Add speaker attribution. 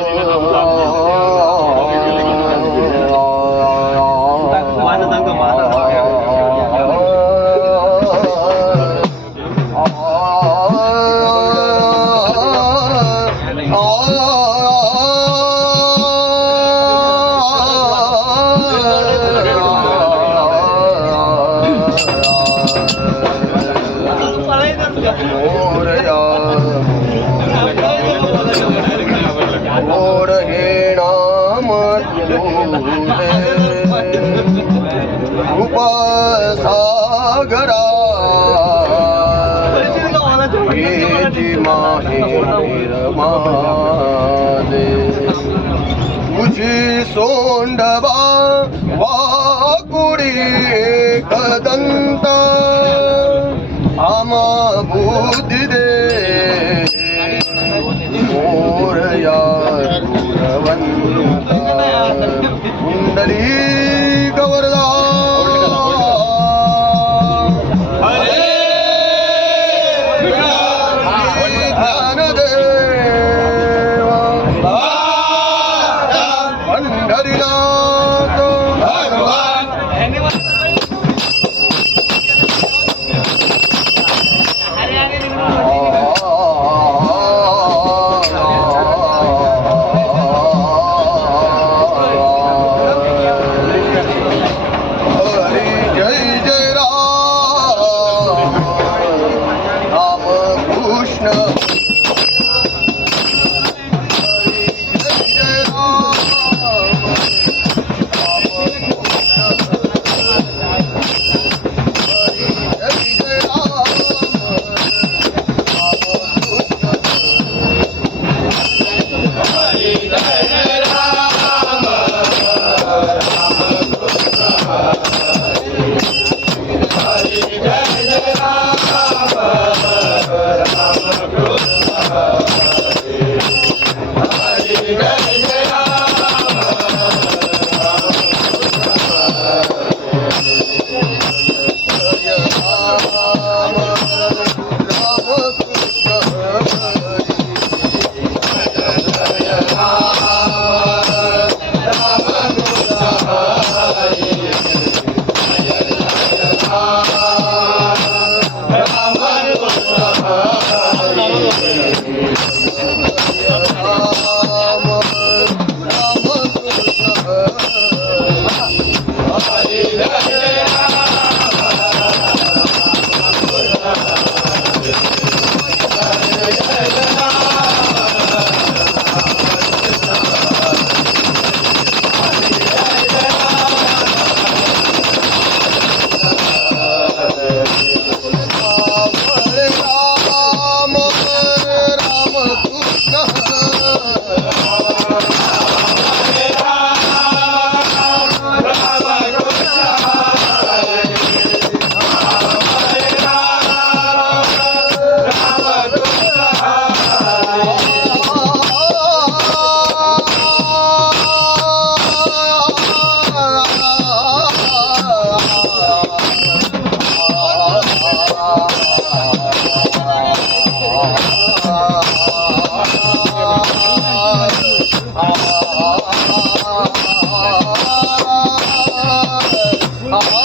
Speaker 1: Oh.
Speaker 2: 사그라. 잊지마 잃마네 우지 손다바 와꾸리 가단다. 아마 부디데 오래야 구라완다 군달이 কৃষ্ণ 好。